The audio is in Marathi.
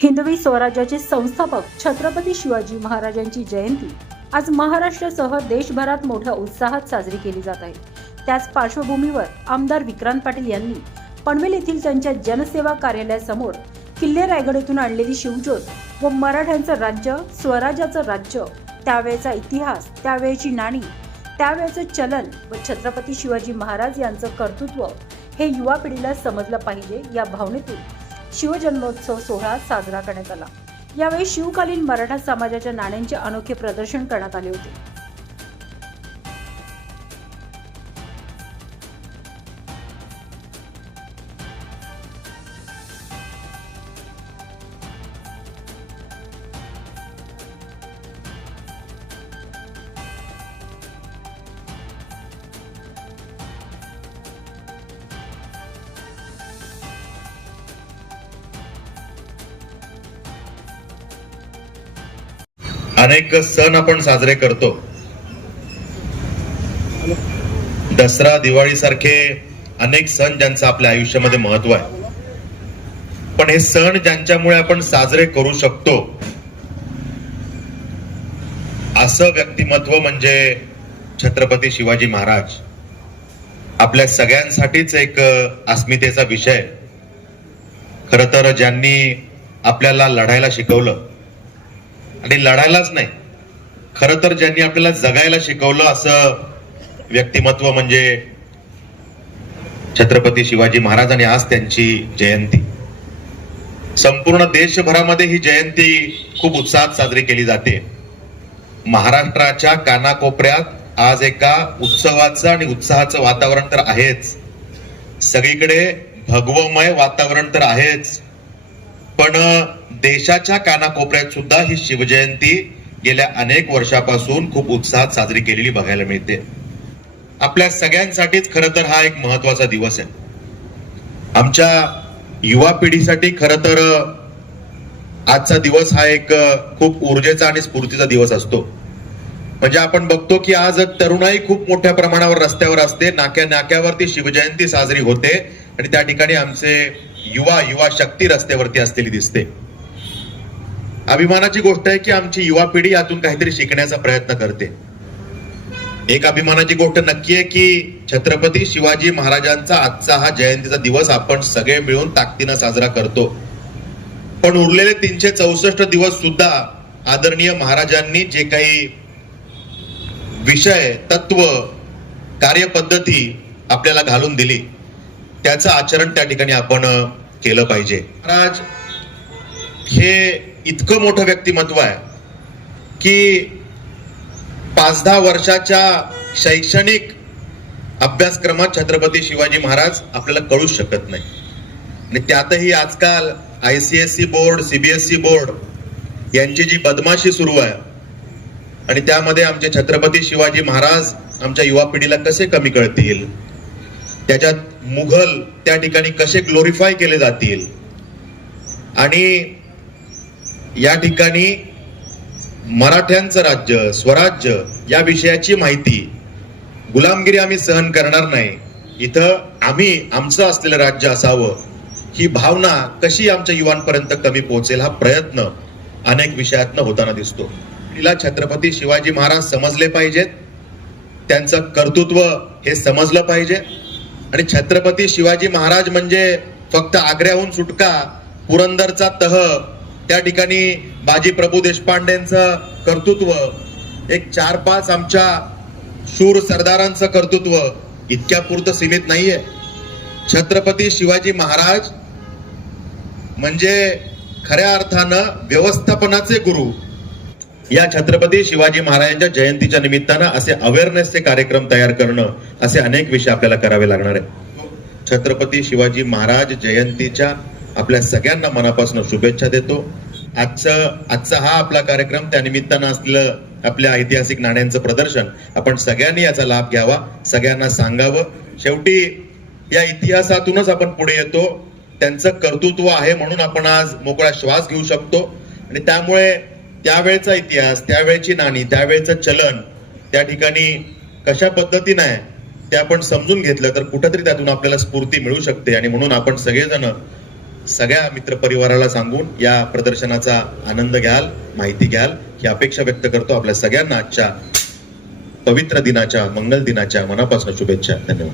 हिंदवी स्वराज्याचे संस्थापक छत्रपती शिवाजी महाराजांची जयंती आज महाराष्ट्रासह देशभरात मोठ्या उत्साहात साजरी केली जात आहे. त्याच पार्श्वभूमीवर आमदार विक्रांत पाटील यांनी पनवेल येथील त्यांच्या जनसेवा कार्यालयासमोर किल्ले रायगड येथून आणलेली शिवज्योत व मराठ्यांचं राज्य स्वराज्याचं राज्य त्यावेळेचा इतिहास त्यावेळेची नाणी त्यावेळेचं चलन व छत्रपती शिवाजी महाराज यांचं कर्तृत्व हे युवा पिढीला समजलं पाहिजे या भावनेतून शिवजन्मोत्सव सोहळा साजरा करण्यात आला. यावेळी शिवकालीन मराठा समाजाच्या नाण्यांचे अनोखे प्रदर्शन करण्यात आले होते. अनेक सण आपण साजरे करतो. दसरा दिवाळी सारखे अनेक सण ज्यांचं आपल्या आयुष्यामध्ये महत्त्व आहे. पण हे सण ज्यांच्यामुळे आपण साजरे करू शकतो असं व्यक्तिमत्व म्हणजे छत्रपती शिवाजी महाराज. आपल्या सगळ्यांसाठीच एक अस्मितेचा विषय. खर तर ज्यांनी आपल्याला लढायला शिकवलं आणि लढायलाच नाही. खर तर ज्यांनी आपल्याला जगायला शिकवलं असं व्यक्तिमत्व म्हणजे छत्रपती शिवाजी महाराज आणि आज त्यांची जयंती. संपूर्ण देशभरामध्ये ही जयंती खूप उत्साहात साजरी केली जाते. महाराष्ट्राच्या कानाकोपऱ्यात आज एका उत्सवाचं आणि उत्साहाचं वातावरण तर आहेच. सगळीकडे भगवमय वातावरण तर आहेच. पण देशाच्या कानाकोपऱ्यात सुद्धा ही शिवजयंती गेल्या अनेक वर्षापासून खूप उत्साहात साजरी केलेली बघायला मिळते. आपल्या सगळ्यांसाठीच खर तर हा एक महत्त्वाचा दिवस आहे. आमच्या युवा पिढीसाठी खर तर आजचा दिवस हा एक खूप ऊर्जेचा आणि स्फूर्तीचा दिवस असतो. म्हणजे आपण बघतो की आज तरुणाई खूप मोठ्या प्रमाणावर रस्त्यावर असते नाक्या नाक्यावरती शिवजयंती साजरी होते आणि त्या ठिकाणी आमचे युवा युवा शक्ती रस्त्यावरती असलेली दिसते. अभिमानाची गोष्ट आहे की आमची युवा पिढी यातून काहीतरी शिकण्याचा प्रयत्न करते. एक अभिमानाची गोष्ट नक्की आहे की छत्रपती शिवाजी महाराजांचा आजचा हा जयंतीचा दिवस आपण सगळे मिळून ताकदीनं साजरा करतो. पण उरलेले तीनशे चौसष्ट दिवस सुद्धा आदरणीय महाराजांनी जे काही विषय तत्व कार्यपद्धती आपल्याला घालून दिली. त्याचं आचरण त्या ठिकाणी आपण केलं पाहिजे. महाराज हे इतकं मोठं व्यक्तिमत्व आहे की पाच दहा वर्षाच्या शैक्षणिक अभ्यासक्रमात छत्रपती शिवाजी महाराज आपल्याला कळूच शकत नाही. आणि त्यातही आजकाल I C S C board CBSE board यांची जी बदमाशी सुरू आहे आणि त्यामध्ये आमचे छत्रपती शिवाजी महाराज आमच्या युवा पिढीला कसे कमी कळतील त्याच्यात मुघल त्या ठिकाणी कसे ग्लोरिफाय केले जातील? आणि या ठिकाणी मराठ्यांचं राज्य स्वराज्य या विषयाची माहिती गुलामगिरी आम्ही सहन करणार नाही. इथं आम्ही आमचं असलेलं राज्य असावं ही भावना कशी आमच्या युवांपर्यंत कमी पोहोचेल हा प्रयत्न अनेक विषयातनं होताना दिसतो. तिला छत्रपती शिवाजी महाराज समजले पाहिजेत. त्यांचं कर्तृत्व हे समजलं पाहिजे. आणि छत्रपती शिवाजी महाराज म्हणजे फक्त आग्र्याहून सुटका पुरंदरचा तह त्या ठिकाणी बाजी प्रभू देशपांडेंचं कर्तृत्व एक चार पाच आमच्या शूर सरदारांचं कर्तृत्व इतक्या पुरतं सीमित नाहीये. छत्रपती शिवाजी महाराज म्हणजे खऱ्या अर्थानं व्यवस्थापनाचे गुरु. या छत्रपती शिवाजी महाराजांच्या जयंतीच्या निमित्तानं असे अवेअरनेसचे कार्यक्रम तयार करणं असे अनेक विषय आपल्याला करावे लागणार आहे छत्रपती शिवाजी महाराज जयंतीच्या आपल्या सगळ्यांना मनापासून शुभेच्छा देतो. आजचं आजचा हा आपला कार्यक्रम त्या निमित्तानं असलेलं आपल्या ऐतिहासिक नाण्यांचं प्रदर्शन आपण सगळ्यांनी याचा लाभ घ्यावा सगळ्यांना सांगावं. शेवटी या इतिहासातूनच आपण पुढे येतो. त्यांचं कर्तृत्व आहे म्हणून आपण आज मोकळा श्वास घेऊ शकतो. आणि त्यामुळे त्यावेळचा इतिहास त्यावेळची नाणी त्यावेळचं चलन त्या ठिकाणी कशा पद्धतीनं आहे ते आपण समजून घेतलं तर कुठंतरी त्यातून आपल्याला स्फूर्ती मिळू शकते. आणि म्हणून आपण सगळेजण सगळ्या मित्रपरिवाराला सांगून या प्रदर्शनाचा आनंद घ्याल माहिती घ्याल ही अपेक्षा व्यक्त करतो आपल्या सगळ्यांना आजच्या पवित्र दिनाच्या मंगल दिनाच्या मनापासून शुभेच्छा. धन्यवाद.